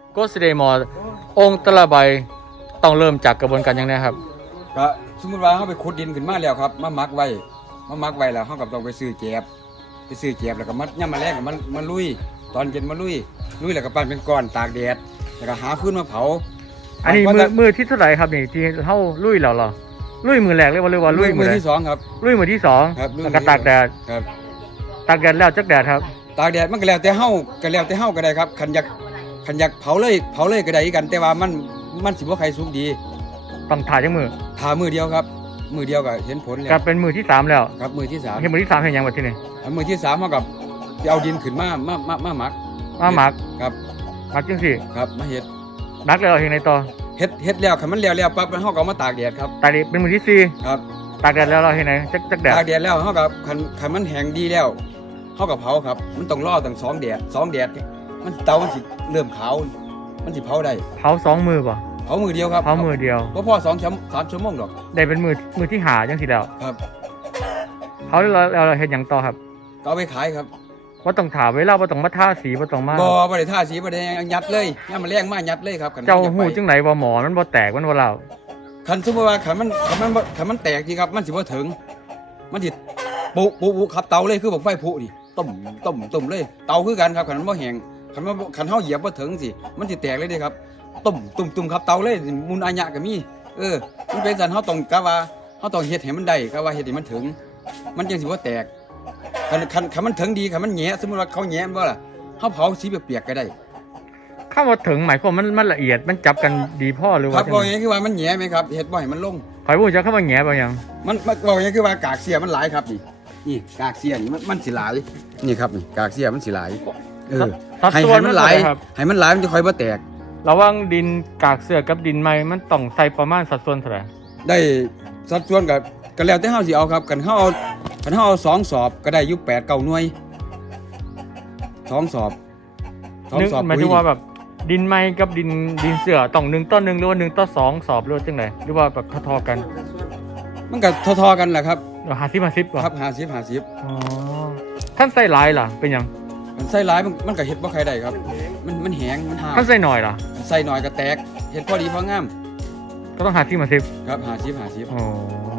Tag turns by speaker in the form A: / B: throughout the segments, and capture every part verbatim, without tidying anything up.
A: โกสเดมอองค์แต่ละใบต้องเริ่มจากกระบวนการยังไงครับ
B: ก็สมมติว่าเขาไปขุดดินขึ้นมาแล้วครับมามักไว้มามักไว้แล้วเขากับต้องไปซื้อแกบไปซื้อแกบแล้วก็มัดย่ำมาแรกกับมันมันลุยตอนเย็นมาลุยลุยแล้วก็ปั้นเป็นก้อนตากแดดแล้วก็หาฟืนมาเผา
A: อันนี้มือมือที่เท่าไหร่ครับนี่ที่เขาลุยแล้วเหรอลุยมือแรกเรียกว่าเรียกว่าลุย
B: มือที่สองครับ
A: ลุยมือที่สองแล้วก็ตากแดด
B: ครับ
A: ตากแดดแล้วจักแดดครับ
B: ตากแดดมันก็แล้วแต่เฮาก็แล้วแต่เฮาก็ได้ครับขันอยากขันอยากเผาเลยเผาเลยก็ได้กันแต่ว่ามันมันสิบ่ใครสุกดี
A: ต้องถ่ายจังมือ
B: ถ่ายมือเดียวครับมือเดียวก็เห็นผลแล้ว
A: ก็เป็นมือที่สามแล้ว
B: ครับมือที่สาม
A: เห็นมือที่สามเห็นยังแบบที่นี่
B: มือที่สามเฮากับเอาดินขึ้นมามามามาหมัก
A: มาหมัก
B: ครับ
A: หมักจังสิ
B: ครับมาเฮ็ด
A: หมักแล้วเห็นในต่อ
B: เฮ็ดเฮ็ดแล้วคันมันแล้วแล้วปั๊บเฮาก็มาตากแดดครับ
A: ตากแดดเป็นมือที่สี่
B: ครับ
A: ตากแดดแล้วเราเห็นไหนจักจักแดด
B: ตากแดดแล้วเฮาก็คันคันมันแห้งดีแล้วเฮาก็เผาครับมันต้องรอตั้งสองแดดสองแดดมันเตามันสิเริ่มขาวมันสิเผาได้
A: เผาสองมือป่ะ
B: เผามือเดียวครับ
A: เผามือเดียว
B: บ่พอสองชั่วโมงสามชั่วโมงดอก
A: ได้เป็นมือมือที่หาจังสิแล้ว
B: ครับ
A: เผาแล้วเราเห็นอย่างต่อครับ
B: ก็เอาไปขายครับ
A: ว่าต้องถามเวลาว่าต้องมาท่าสีว่าต้องมา
B: บ่บ่ได้ท่าสีบ่ได้ยัดเลยย่ามันแรงมากยัดเลยครับ
A: เจ้าหูจังไหนบ่หมอมันบ่แตกมันบ่เล่า
B: คันสมมุติว่าคันมันคันมันคันมันแตกทีครับมันสิบ่ถึงมันสิปุปุปุขับเตาเลยคือบอกไฟพุนี่ต้มต้มต้มเลยเตาคือกันครับคันมันบ่แห้งคันมันคันเฮาเหยียบบ่ถึงสิมันสิแตกเลยเด้ครับต้มตุ่มตุ่มขับเตาเลยมุนอาญะก็มีเออมันเป็นสันเฮาต้องกะว่าเฮาต้องเฮ็ดให้มันได้กะว่าเฮ็ดให้มันถึงมันจังสิบ่แตกคันคันคันมันถึงดีคันมันแหงะสมมุติว่าเขาแหงะบ่ล่ะเฮาเผาสีเปียกๆก็ได้
A: คำว่าถึงหมายความมันมันละเอียดมันจับกันดีพ่อหรือว่า
B: ครับบ่อย่างนี้คือว่ามันแหงะมั้ยครับเฮ็ดบ่ให้มันลง
A: ข่อยบ่รู้จักคำว่าแหงะบ่หยัง
B: มันบ่อย่างนี้คือว่ากากเสียมันหลายครับนี่นี่กากเสียนี่มันมันสิหลายนี่ครับนี่กากเสียมันสิหลายเออให้ให้มันหลายให้มันหลายมันจะค่อยบ่แตก
A: ระหว่างดินกากเสือกับดินไม้มันต้องใส่ประมาณสัดส่วนเท่าไหร่
B: ได้สัดส่วนก็ก็แล้วแต่เฮาสิเอาครับกันเฮาเอากันเฮาเอาสองสอบก็ได้อยู่แปด เก้าหน่วยสองสอบ
A: สองสอบหมายถึงว่าแบบดินไม้กับดินดินเสือต้องหนึ่งต่อหนึ่งหรือว่าหนึ่งต่อสองสอบหรือว่าจังได๋หรือว่าแบบทอๆกัน
B: มันก็ทอๆกันแหละครับ
A: ห้าสิบ ห้าสิบบ่
B: ครับห้าสิบ ห้าสิบ
A: อ๋อคันใส่หลายล่ะเป็นหยัง
B: มันใส่หลายมันมันก็เฮ็ดบ่ใครได้ครับมันมันแห้งมันห่า
A: คันใส่น้อยล่ะ
B: ใส่น้อยก็แตกเฮ็ดพอดีพองาม
A: ก็ต้องห้าสิบ ห้าสิบ
B: ครับห้าสิบ ห้าสิบ
A: อ๋อ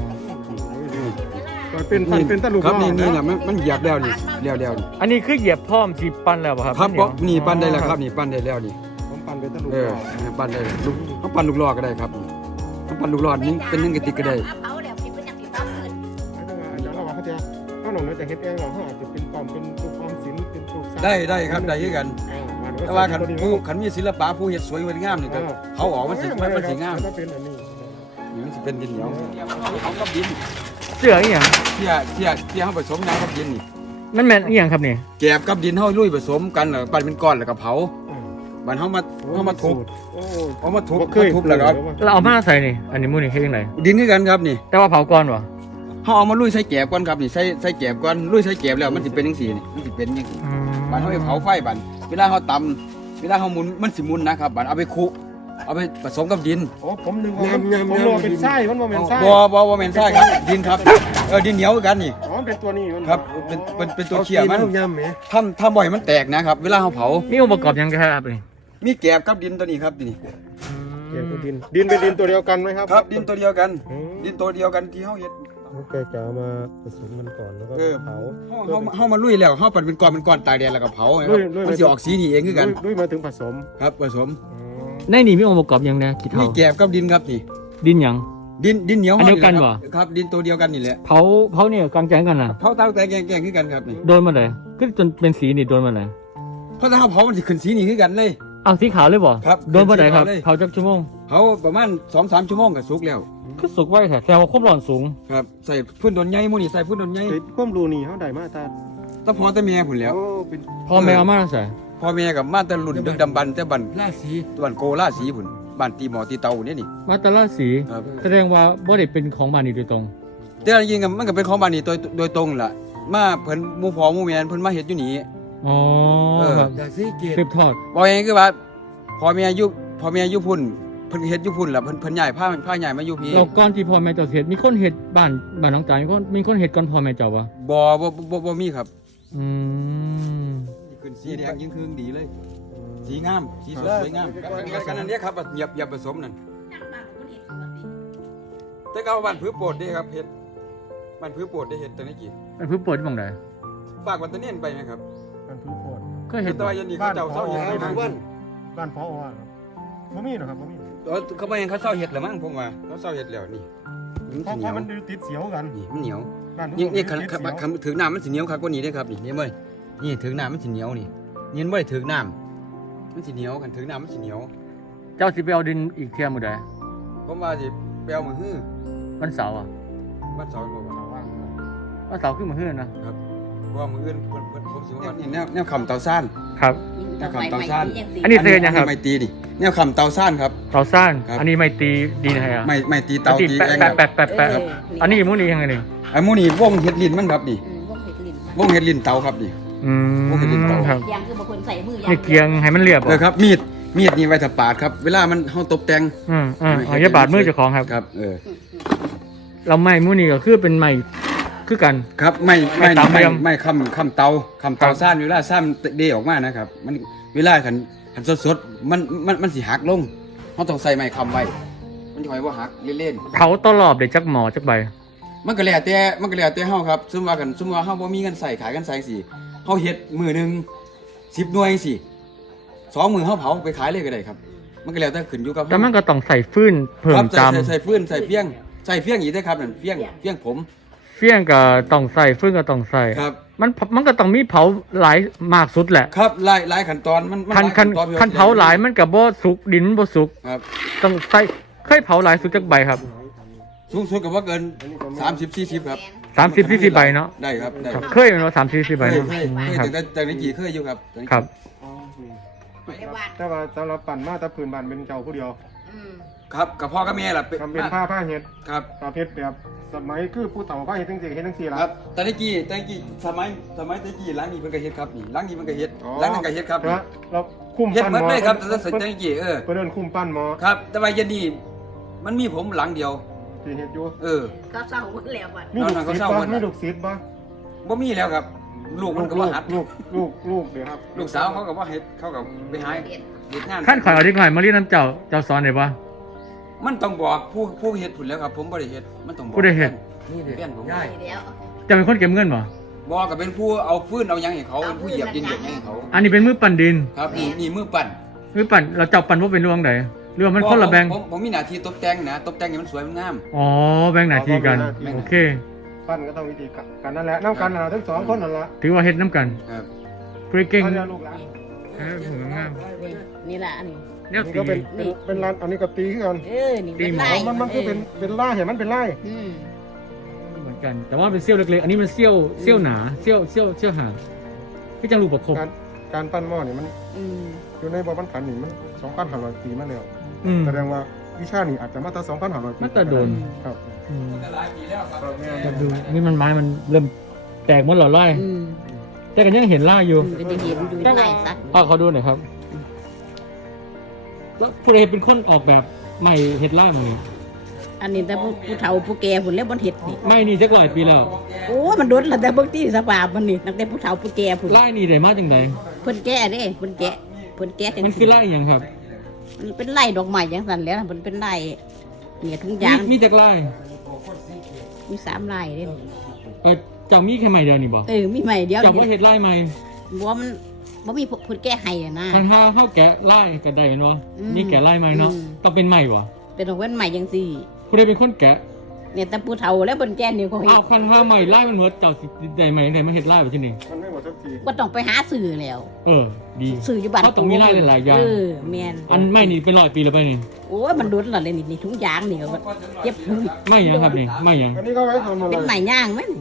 C: ก็เป็นพันเป็นตะลุก
B: ครับนี่นี่น่ะมันมันเหยียบแล้วนี่แล้วๆนี่
A: อันนี้คือเหยียบพร้อมสิปั้นแล้วบ่ครับ
B: ครับนี่ปั้นได้แล้วครับนี่ปั้นได้แล้วนี่
C: ผมปั้นเป็นตะลุก
B: เออปั้นได้ลูกเฮาปั้นลูกล้อก็ได้ครับเฮาปั้นลูกล้อนี่เป็นนึงกระติกก็ได้
C: ถ้าหนูจะเฮ็ดเองเราอาจจะเป็นปั๊มเป็นตัวความศิลป์เป็นตัว
B: ได้ได้ครับได้คือกันแต่ว่าคันผู้คันมีศิลปะผู้เฮ็ดสวยงามนี่ก็เขาออกมันสิมันสิงาม
C: มันเป็นอันนี้
B: นี่มันสิเป็นดินเหนียวเขากับดิน
A: เสืออีหยัง
B: เสียเสียเสียเฮาผสมน้ำกับดินนี่
A: มันแม่นอีหยังครับนี่
B: แกบกับดินเฮาลุยผสมกันแล้วปั้นเป็นก้อนแล้วก็เผาบัดเฮามาเฮามาทุบเอามาทุบทุบแล้วก็
A: เราเอามาใส่นี่อันนี้มื้อนี้เฮ็ดจังได๋
B: ดินคือกันครับนี่
A: แต่ว่าเผาก่อนบ่
B: เฮาเอามาลุยใส่แกบก่อนครับนี่ใส่ใส่แกบก่อนลุยใส่แกบแล้วมันสิเป็นจังซี่นี่มันสิเป็นจังซี่บัดเฮาไปเผาไฟบัดเวลาเฮาตำเวลาเฮาหมุนมันสิหมุนนะครับบัดเอาไปคุเอาไปผสมกับดิน
C: อ๋อผมนึกว่าผมรอเป็นไส้มันบ่แม่นไส้
B: บ่บ่บ่แม่นไส้ครับดินครับเออดินเหนียวกันนี่
C: อ๋อเป็นตัวนี้มัน
B: ครับเป็นเป็นเป็นตัวเขี้ยมันทำทำบ่อยมันแตกนะครับเวลาเฮาเผา
A: มีองค์ประกอบหยังครับนี่
B: มีแกบกับดินตัวนี้ครับนี่
C: แกบกับดินดินเป็นดินตัวเดียวกันมั้ยครับ
B: ครับดินตัวเดียวกันดินตัวเดียวกันที่เฮาเฮ็ด
C: แกจะเอามาผสมกันก่อนแล้วก็เผา
B: เฮาเฮามาลุยแล้วเฮาปั่นเป็นก้อนเป็นก้อนตากแดดแล้วก็เผามันสิออกสีนี่เองคือกัน
C: ลุยมาถึงผสม
B: ครับผสม
A: ในนี่มีองค์ประกอบหยังแน่กี่เท่า
B: มีแกบกับดินครับนี่
A: ดินหยัง
B: ดินดินเหนียว
A: อันเดียวกันบ่
B: ครับดินตัวเดียวกันนี่แหละ
A: เผาเผาเนี่ยกลางแจ้งกันน่ะ
B: เผาตาแต่แกงๆคือกันครับนี่
A: โดนมาเลยคือจนเป็นสีนี่โดนมาเลย
B: เพราะถ้าเฮาเผามันสิขึ้นสีนี่คือกันเลย
A: เอาสีขาวเลยบ่
B: ครับ
A: โดนมาไหนครับเผาจักชั่วโมง
B: เผาประมาณ สองถึงสาม ชั่วโมงก็สุกแล้ว
A: คือสุกไว้แท้แต่ว่าความร้อนสูง
B: ครับใส่พื้นดนใหญ่หมู่นี่ใส่พื้นดนใหญ่
C: ความรู้นี่เฮาได้มาตา
B: ตะพอตะแม่พุ่นแล้ว
A: พ่อแม่เอามาใส่
B: พ่อแม่กับมาแต่รุ่นดึกดำบรรพ์แต่บันราศีตะวันโกราศีพุ่นบ้านตีหมอตีเตาเนี่ยนี่
A: มาแต่ราศีแสดงว่าบ่ได้เป็นของบ้านนี้โดยตรง
B: แต่จริงๆมันก็เป็นของบ้านนี้โดยโดยตรงล่ะมาเพิ่นหมู่พ่อหมู่แม่เพิ่นมาเฮ็ดอยู่นี่
A: อ๋อครับสืบทอด
B: บ่ยังคือว่าพ่อแม่อยู่พ่อแม่อยู่พุ่นเพิ่นเฮ็ดอยู่พุ่นล่ะเพิ่นเพิ่นย้ายพาพาย้ายมาอยู่พี่
A: แล้วก่อนที่พ่อแม่จะเฮ็ดมีคนเฮ็ดบ้านบ้านน้องตามีคนมีคนเฮ็ดก่อนพ่อแม่เจ้าบ่
B: บ่บ่บ่บ่มีครับ
A: อืม
B: ขึ้นสีแดงยิ่งคืนดีเลยสีงามสีสดสวยงามกันกันนั่นเนี้ยครับเหยียบเหยียบผสมนั่นแต่ก็บ้านพื้นโปรดเด้ครับเฮ็ดบ้านพื้นโปรดได้เฮ็ดตอนนี้กี่
A: มันเพิ่งเปิดที่หม่องใด
B: ฝากวันตะเนียนไปไหมครับ
C: บ้านพื้นโพด
A: ก็เห็น
B: แต่ว่ายันนี่เขาเจ้าเศร้าเฮ็ดแล้วมั้ง
C: บ้านพออ่ะบ่มีหรอกครับบ่มี
B: เออเขาบ่ยังเขาเศร้าเฮ็ดแล้วมั้งผมว่าเขาเศร้าเฮ็ดแล้วนี่
C: เพราะ
B: เหนียว
C: มันติดเสียวกัน
B: นี่มันเหนียว
C: บ้าน
B: นี่นี่คัน
C: ติด
B: คัน
C: เสียว
B: คันถึงน้ำมันสิเหนียวครับกว่านี้เด้อครับนี่นี่เว้ยนี่ถึงน้ำมันสิเหนียวนี่นี่มันบ่ได้ถึงน้ำมันสิเหนียวคันถึงน้ำมันสิเหนียว
A: เจ้าสิไปเอาดินอีกเที่ยมื้อใด
B: ผมว่าสิไปเอามือฮื้อ
A: วันเสาร์อ่ะ
B: บ้านเสาบ่ว่า
C: ชาวว่าง
A: วันเสาร์ขึ้นมาเฮือนนะ
B: เพราะว่ามืออื่นเพิ่นเพิ่นผมสิว่านี่แนวแนวคำเตาซ่าน
A: ครับ
B: แนวคำเตาซ่าน
A: อันนี้เสื้อยังครับ
B: ไม่ตีนี่แนวคำเตาซ่านครับ
A: เตาซ่าน
B: ครับ
A: อันนี้ไม่ตีดินให้อ่ะ
B: ไม่ไม่ตีเตาตี
A: แปะ
B: แอง
A: แปะ
B: ครับ
A: แปะแปะแปะอันนี้มื้อนี้ยังไงนี่
B: ไอ้หมูนี่วงเฮ็ดลิ้นมันครับนี่
D: อืมพวกเห็ดลิ้น
B: วงเฮ็ดลิ้นเตาครับนี่
A: อืม
B: พวกเห็ดดินเตา
A: ครับ
D: ยางคือบางคนใส่มือยาง
A: นี่เกียงให้มันเรียบ
B: เออครับมีดมีดนี่ไว้ถ้าปาดครับ เวลามันเฮาตบแต่ง
A: อืมอืมเอาอย่าบาดมือเจ้าของครับ
B: ครับเออ
D: อืมอืม
A: เราไม้มื้อนี้ก็คือเป็นไม้คือกัน
B: ครับไม่
A: ไม่
B: ไม่
A: ตาม
B: ไม่
A: เดิม
B: ไม่คำคำเตาคำเตา
A: ครับ
B: ซ่านเวลาซ่านเดออกมานะครับ มันเวลาขันขันสดๆมันมันมันสิหักลงเฮาต้องใส่ไม้คำไว้มันสิค่อยบ่หักเล่น
A: เผาตลอดเดี๋ยวจักหมอจักใบ
B: ๆมันก็แล้วแต่มันก็แล้วแต่เฮาครับสมมุติว่ากันสมมุติว่าเฮาบ่มีเงินใส่ขายกันใส่สิเฮาเฮ็ดมื้อหนึงสิบหน่วยสิสองมื้อเฮาเผาไปขายเลยก็ได้ครับ มันก็แล้วแต่ขึ้นอยู่กับ
A: แต่มันก็ต้องใส่ฟืนเพิ่
B: ครั
A: ม
B: บใส่
A: จำ
B: ใส่ใส่ฟืนใส่เฟี้ยงใส่เฟี้ยงอีกเด้อครับนั่นเฟี้ยงเฟี้ยงผม
A: เฟี้ยงก็ต้องใส่ฟืนก็ต้องใส่
B: ครับ
A: มันมันก็ต้องมีเผาหลายมากสุดแหละ
B: ครับหลายหลายขั้นตอนมันมั
A: คัน
B: หลาย
A: คัน
B: ตอพี่
A: คันเผาหลายมันก็บ่สุกดินบ่สุก
B: ครับ
A: ต้องใส่เคยเผาหลายสุดจักใบครับ
B: สูงสุดก็ว่าเกินสามสิบสี่สิบครับ
A: สามสิบสี่สิบใบเนาะ
B: ได้ครับได้
A: ครับเคยเป็นว่าสามสิบสี่สิบใบ
B: เคย
A: เนาะ
B: เคย
A: อืม
B: เคย
A: ครับ
B: แต่แต่ในกี่เคยอยู่ครับแต่ในกี่
A: ครับ
C: อ๋อนี่
D: ไม่ได้วาด
C: แต่ว่าสำหรับปั่นมาแตะพื้นบ้านเป็นเจ้าผู้เดียว
D: อืม
B: ครับกับพ่อกับแม่ล่ะ
C: ทำเป็นผ้าผ้าเฮ็ด
B: ครับ
C: ผ้าเพชรแบบสมัยคือผู้เฒ่าผ้าเฮ็ดจังซี่เฮ็ดจังซี่ล่ะ
B: ครับแต่ในกี่แต่ในกี่สมัยสมัยแต่กี่ล้างนี้มันก็เฮ็ดครับนี่ล้างนี้มันก็เฮ็ด
C: อ๋อ
B: ล้างนั้นก็เฮ็ดครับ
C: นะเราคุ้ม
B: เฮ็ด
C: ปั้น
B: หมด
C: หมอ
B: เลยครับแต่
C: เพิ่น
B: แต่ในกี่เออ
C: เพิ่นเอิ้นคุ้มปั้นหมอ
B: ครับแต่ว่าเย็นนี้มันมีผมหลังเดียว
C: ที่เฮ็ดอยู่
B: เออ
D: ก็เศร้าหมดแล้วอ่ะ
C: มีลูก
B: นอนๆก็
C: ศิษ
B: เศร้า
C: ย์
B: หม
C: บ่
B: ดน่ะ
C: มีลูกศิษย์บ่
B: บ่มีแล้วครับ ลูกมันก็
C: ลู
B: ว่าก หัด
C: ลูกลูกลูกเดี๋ยวครับ
B: ลูกสาวเขาก็ว่าเฮ็ดเขาก็ไปหา
D: เรียน
B: เฮ็ดงาน
A: ขั้นข่อยเอาเด็กหน่อยมาเรียนน้ำเจ้าเจ้าสอนได้ปะ
B: มันต้องบอกผู้ผู้เฮ็ดผุนแล้วครับ ผมบ่ได้เฮ็ดมันต้องบอก
A: ผู้ใดเฮ็ด
B: นี่เพื่อนผม
D: ไปแล้ว
A: จะเป็นคนเก็บเงินปะ
B: บอกก็เป็นผู้เอาฟืนเอาหยังให้เขาเป็นผู้เหยียบดินเหยียบหยังให้เขา
A: อันนี้เป็นมือปั่นดิน
B: ครับนี่นี่มือปั่น
A: มือปั่นเราเจ้าปั่นว่าเป็นเรื่องใดเรื่องมันคนละแบง
B: ผมผมมีหน้าที่ตบแต่งนะตบแต่งให้มันสวยมันงาม
A: อ๋อแบ่งหน้าที่กัน
B: แบ่งหน้าที่
A: โอเค
C: ปั้นก็ต้องวิธีกันนั่นแหละน้ำกันน่ะทั้งสองคนนั่นล่ะ
A: ถือว่าเฮ็ดน้ำกัน
B: ครับ
A: เพื่อเก่ง
C: เอาเดี๋ยวลูกหลาน
A: เออผมงาม
D: นี่นี่แหละอันนี้
A: แนว
C: นี่
A: ตี
C: ก็เป็นเป็นเป็นร้านอันนี้ก็ตีคือกัน
D: เออนี่
A: ตี
D: เป็น
A: หมอ
D: ไล่
C: มันมันคือเป็นเป็นลายเห็นมันเป็นลาย
D: อืม
A: เหมือนกัน แต่ว่าเป็นเซี่ยวเล็กๆ อันนี้มันเซี่ยวเซี่ยวหนาเซี่ยวเซี่ยวเซี่ยวห่างพี่จังรูปประคบ
C: การการปั้นหม้อนี่มัน
D: อืม
C: อยู่ในบ่มันขันนี่มันสองพันห้าร้อยปีมาแล้ว
A: อืม
C: แสดงว่าวิชานี่อาจจะมาตั้งสองพันห้าร้อยปี
A: มาแต่โดน
C: ครับ
A: อืม
B: หลายปีแล้วครับ
A: จะดูอันนี้มันไม้มันเริ่มแตกหมดหล่อไล่
D: อืม
A: แต่กันยังเห็นล่าอยู่
D: อืมก็จะเห็นอยู่ในไล่ซะ
A: อ่ะขอดูหน่อยครับแล้วผู้ใดเป็นคนออกแบบใหม่เห็ดล่ามือ
D: อันนี้แต่ผู้ผู้เฒ่าผู้แก่พุ่นแล้วบ่เฮ็ดนี่
A: ไม่นี่จักร้อยปีแล้ว
D: โอ้มันโดนแล้วแต่เบิ่งที่สภาพมันนี่ตั้งแต่ผู้เฒ่าผู้แก่พุ่น
A: ไล่นี่ได้มาจังได
D: เพิ่นแก่เด้เพิ่นแก่เพิ่นแก่จัง
A: มันคือไล่อหย่างครับ
D: มันเป็นไล่ดอกไม้จังซั่นแหล้วมันเป็นไล่เนี่ยทุกอ
A: มี
D: ย่าง
A: มีจักไล่
D: มีสามไล่เด้
A: เออเจ้ามีแค่ใหม่เดียวนี่บ่
D: เออมีใหม่เดียว
A: เจ้าว่าเห็ดไล่ใหม่
D: บ่ว่ามันบ่มีเพิ่นแก้ให้อะนะ
A: มันห้าเข้าแกะไล่ก็ได้เนาะ
D: อืม
A: นี่แกะไล่ใหม่เนาะ
D: อืม
A: ต้องเป็นใหม่วะ
D: เป็นดอกเว้นใหม่จังซี่
A: ผู้ใดเป็นคนแกะ
D: เนี่ยแต่ผู้เฒ่าแล้วเพิ่นแก่นี่ก็เฮ็
A: อ้าว
D: ด
A: คันห้าใหม่ไล่มันเหมือนเจ้าสิได้ใหม่ได้มาเห็ดไล่ไปที่นี่
C: มันไม่หมดสักที
D: บ่ต้องไปหาซื้อแล้ว
A: เออ ดี
D: ซื้ออยู่บ้าน
A: เขาต้องมีไล่หลายๆอย่าง
D: เออแม่น
A: อันไม่นี่เป็นร้อยปีแล้วไปนี่
D: โอ้ยมันโดนแล้วเลยนี่นี่ถุงยางนี่ก็ว่าเจ็บมือ
A: ไม่ยังครับนี่ไม่ยัง
C: อันนี้ก็ไว้ทำอะไร
D: เป็นใหม่ย่างมั้ย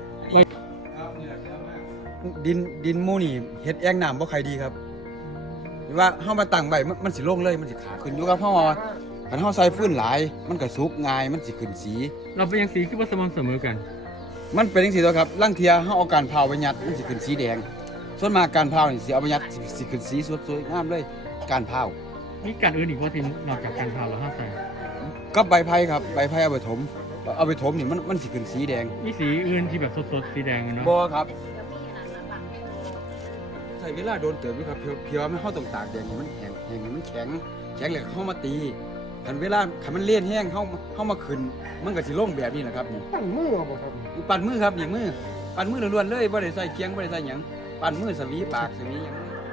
B: ดินดินหมู่นี่เฮ็ดแอ่งน้ำบ่ใครดีครับว่าเฮามาตั้งไว้มันมันสิลงเลยมันสิขาขึ้นอยู่กับเฮาว่าคันเฮาใส่ฟืนหลาย มันก็สุกง่ายมันสิขึ้นสี
A: เราเป็นยังสีคือว่าสม่ำเสมอกัน
B: มันเป็นจังซี่ตัวครับลางเทียเฮาเอาการเผาไปยัดมันสิขึ้นสีแดง ส่วนมากการเผานี่สิเอาไปยัดสิสิขึ้นสีสวยๆงามเลย การเผา
A: มีการอื่นอีกว่าที่นอกจากการเผาแล้วห้าใส่
B: กับใบไผ่ครับใบไผ่เอาไปถม เอาไปถมนี่มันมันสิขึ้นสีแดง
A: มีสีอื่นที่แบบสดๆสีแดงอะเนาะ
B: บ่ครับใช้เวลาโดนเติบอยู่ครับเพียวเพียวไม่เข้าตรงตากแดดนี่มันแข็งแข็งมันแข็งแข็งเลยเข้ามาตีคันเวลาคันมันเลี่ยนแห้งเข้าเข้ามาขึ้นมันก็สิลงแบบนี้นะครับนี่
C: ตั้งมือเอาบ่ครับ
B: ปั่นมือครับนี่มือปั่นมือล้วนๆเลยบ่ได้ใส่เคียงบ่ได้ใส่หยังปั่นมือสวีปากสวีหยัง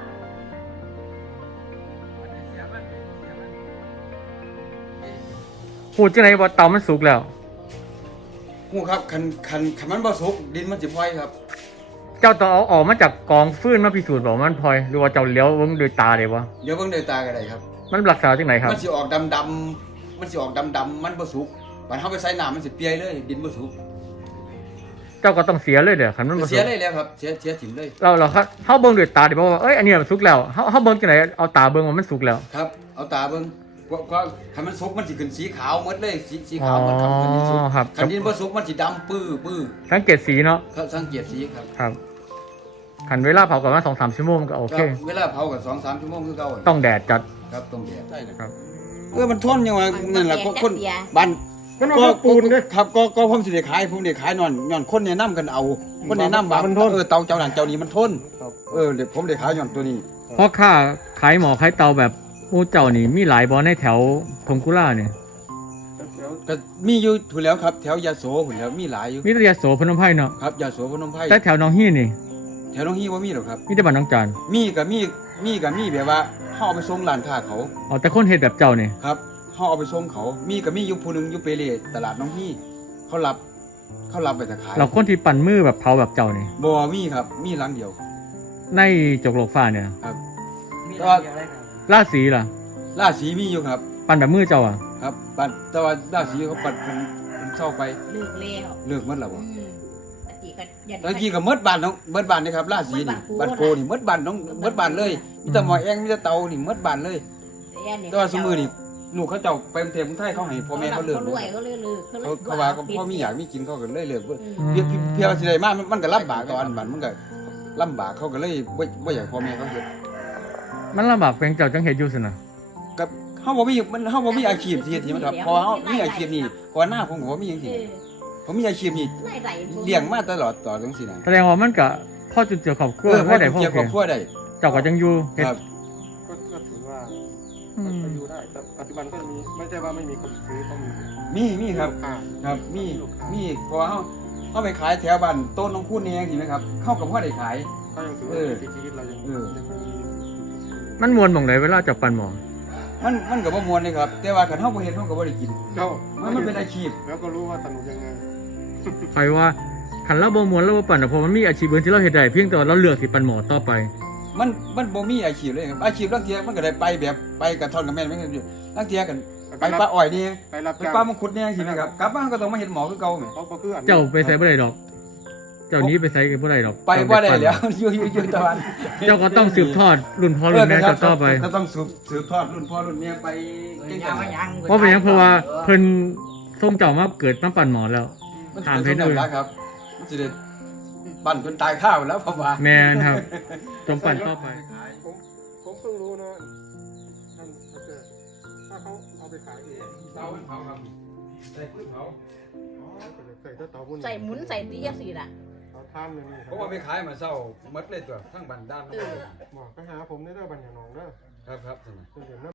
A: พูดจังไหนว่าเตามันสุกแล้ว
B: ฮู้ครับคันคันคันมันบ่สุกดินมันสิพลอยครับ
A: เจ้าต้องเอาออกมาจากกองฟืนมาพิสูจน์บอกมันพลอยหรือว่าเจ้าเลี้ยวเบิ่งด้วยตาเลยวะ
B: เดี๋ยวเบิ่งด้วยตาก็ได้ครับ
A: มันรักษาจังไหนครับ
B: มันสิออกดำๆมันสิออกดำๆมันบ่สุกบัดเฮาไปใส่น้ำมันสิเปียเลยดินบ่สุก
A: เจ้าก็ต้องเสียเลยเด้อคันมันบ่สุ
B: เสีย
A: ก
B: เลยแล้วครับเสียเสียถิ่มเลย
A: เราเราเฮาเบิ่งด้วยตาดิบอกว่าเอ้ยอันเนี้ยมันสุกแล้วเฮาเฮาเบิ่งจังไหนเอาตาเบิ่งว่ามันสุกแล้ว
B: ครับเอาตาเบิ่งก็ก็คันมันสุกมันสิขึ้นสีขาวหมดเลยสีสีขาวหมดครับคันดินสุก
A: อ๋อครับ
B: คันดินบ่สุกมันสิดำปื้อปื้อ
A: สังเกตสีเนาะ
B: ครับสังเกตสีครับ
A: ครับคันเวลาเผาก่อนมา สองถึงสาม ชั่วโมงก็โอเค
B: ครับเวลาเผาก็สองสามชั่วโมงคือเก่า
A: ต้องแดดจัด
B: ครับต้องแดดใช่นะ
A: ค
B: ค
A: รั
B: รับ บเออมันทนยังไงนั่นแหละคนคน
D: เสีย
B: บ้าน
C: มันเอา
B: ก็
C: ข้าวปูนเด้อ
B: ครับก็ก็ผมสิได้ขายผมได้ขายนอนย้อนคนแนะนำกันเอาคนแนะนำว่า
C: มันทน
B: เออเตาเจ้านั้นเจ้านี้มันทน
C: ครับ
B: เออเดี๋ยวผมได้ขายย้อนตัวนี้
A: เพราะค่าขายหมอขายเตาแบบโอ้เจ้านี่มีหลายบอในแถวทงกุล่าเนี่ย
C: แล้ว
B: ก็มีอยู่ถูกแล้วครับแถวยาโสพุ่นแล้วมีหลายอยู่
A: มีแต่ยาโสพนมไพรเนาะ
B: ครับยาโสพนมไพร
A: แต่แถวหน้องฮี่นี่
B: แถวน้องฮีบ่มีหรอกครับ
A: มีแต่บ้านน้องจาน
B: มีก็มีมีก็มีแบบว่าเฮาเอาไปส่งร้านค้าเขา
A: อ๋อแต่คนเฮ็ดแบบเจ้านี่
B: ครับเฮาเอาไปส่งเขา มีก็มีอยู่ผู้หนึงอยู่เปเรตลาดน้องฮีเขารับเขารับไปจะขาย
A: เราคนที่ปั่นมือแบบเผาแบบเจ้านี่
B: บ่มีครับมีหลังเดียว
A: ในจกโลกฟ้าเนี่ย
B: ครับแต่ว่า
A: ราศีล่ะ
B: ราศีมีอยู่ครับ
A: ปั่นแบบมือเจ้าอ่ะ
B: ครับปัดแต่ว่าราศีเขาปัดเพิ่นเพิ่นเศร้าไป
D: เลิกแล้ว
B: เลิกหมดแล้วบ่
D: อืมตะกี้ก็ยัน
B: ตะกี้ก็หมดบ้านน้องหมดบ้านนี่ครับราศีนี่บ้านโกนี่หมดบ้านน้องหมดบ้านเลยมีแต่หมอแองมีแต่เตานี่หมดบ้านเลยแต่ว่าสมือนี่ลูกเขาเจ้าไปกรุงเทพกรุงไทยเขาให้พ่อแม่เขาเลิก
D: เขา
B: หม
D: ร
B: ด
D: วยเขาเลยเลิกเขาเลย
B: เขาเขาว่าก็พ่อมีอยากมีกินเขาก็เลยเลิกเบิด
D: อืม
B: เพียเพียเพียสิได้มามันมันก็ลำบากตอนบัดมันก็ลำบากเขาก็เลยบ่บ่อยากให้พ่อแม่เขาเฮ็ด
A: มันลำบากเป็นเจ้าจังเฮ็ดอยู่สินะ
B: กับเฮาบ่มีมันเฮาบ่มีอาชีพที่เฮ็ดที่มันครับพอเฮามีอาชีพนี่พอหน้าผมก็บ่มีหยัง
D: เอ
B: สิ
D: อ
B: ผมมีอาชีพนี่
D: ไล่ไล่
B: เลี้ยงมาตลอดต่อจังซี่นะ
A: แสดงว่ามันก็พ่อจุดเจือครอบครัว
B: เออพอ
A: ไม่ได้พ่อ
B: เกี่ยว
A: โอ
B: กับ
A: เค
B: ครัวได้
A: เจ้าก็จังอยู่เฮ็ด
B: ครับ
C: ก็ก็ถือว่า
A: อืม
C: ก็อยู่ได้แต่ปัจจุบันก็มีไม่ใช่ว่าไม่มีคนซื้อก็มี
B: มีมีครับ
C: ลูกค้า
B: ครับมีมีเพราะว่าเฮาเฮาไปขายแถวบ้านต้นน้องคุณนี่จังซี่นะครับเข้ากับพ่อได้ขาย
C: ก็ยังถือ
B: เอ
C: ว่า
B: อ
C: ชีวิตเรายัง
B: เออ
C: ยังไม่มี
A: มันมวนหม่องไหนเวลาเจับปั่นหมอ
B: มันมันก็บ่ม่วนเลยครับ แต่ว่าคันเฮาบ่เฮ็ดเฮาก็บ่ได้กิน
C: เจ้า
B: มันมันเป็นอาชีพ
C: แล้วก็รู้ว่าสนุกยังไง
A: ใครว่าคันเราบ่มวนเราบ่ปั่นอะเพราะมันมีอาชีพอื่นที่เราเฮ็ดได้เพียงแต่ว่าเราเลือกสิปั่นหมอต่อไป
B: มันมันบ่มีอาชีพเลยครับอาชีพลางเที่ยมันก็ได้ไปแบบไปกระท่อนกับแม่นไม่กันอยู่ลางเที่ยกันไปปลาอ้อยนี่
C: ไปรับ
B: ไป
C: จ้าง
B: ปลามังคุดนี่จังซี่นะครับกลับมาก็ต้องมาเฮ็ดหมอคือเก่าแหม
C: เขาก็คืออัน
A: เจ้าไปใส่บ่ได้ดอก เจ้านี้ไปใส่ก็บ่ได้ดอก
B: ไปบ่ได้แล้ว อยู่อยู่อยู่ตะวัน
A: เจ้าก็ต้องสืบทอดรุ่นพ่อรุ่นแม่เจ้าต่อไป
B: ก็ต้องสืบสืบทอดรุ่นพ่อรุ่นแม่ไปเก่งกัน
A: เพราะเป็นหยังเพราะว่าเพิ่นส่งเจ้ามาเกิดมาปั่นหมอแล้ว
B: มัน
A: ถาม
B: สิ
A: เพ
B: ได้
A: ชร
B: สมแล้วครับมันสิได้ปั่นจนตายข้าวแล้วเพราะว่า
A: แม่นครับจงปั่นต่อไป
C: ผมผมเพิ่งรู้นะท่านอาจารย์ถ้าเขาเอาไปขายเอง
B: เตามันเผาครับใส่พืชเผา
C: ใส่เตาบุญ
D: ใส่หมุนใส่ตีจังซี่ล่ะ
C: เอาท่านหนึ่ง
B: เพราะว่าไปขายมาเช้าหมดเลยตัวทั้งบ้านด้าน
D: เออ
C: บอกไปหาผมได้ด้วยบัญญัติน้องเด้อ
B: ครับครับ
C: เดี๋ยวนะ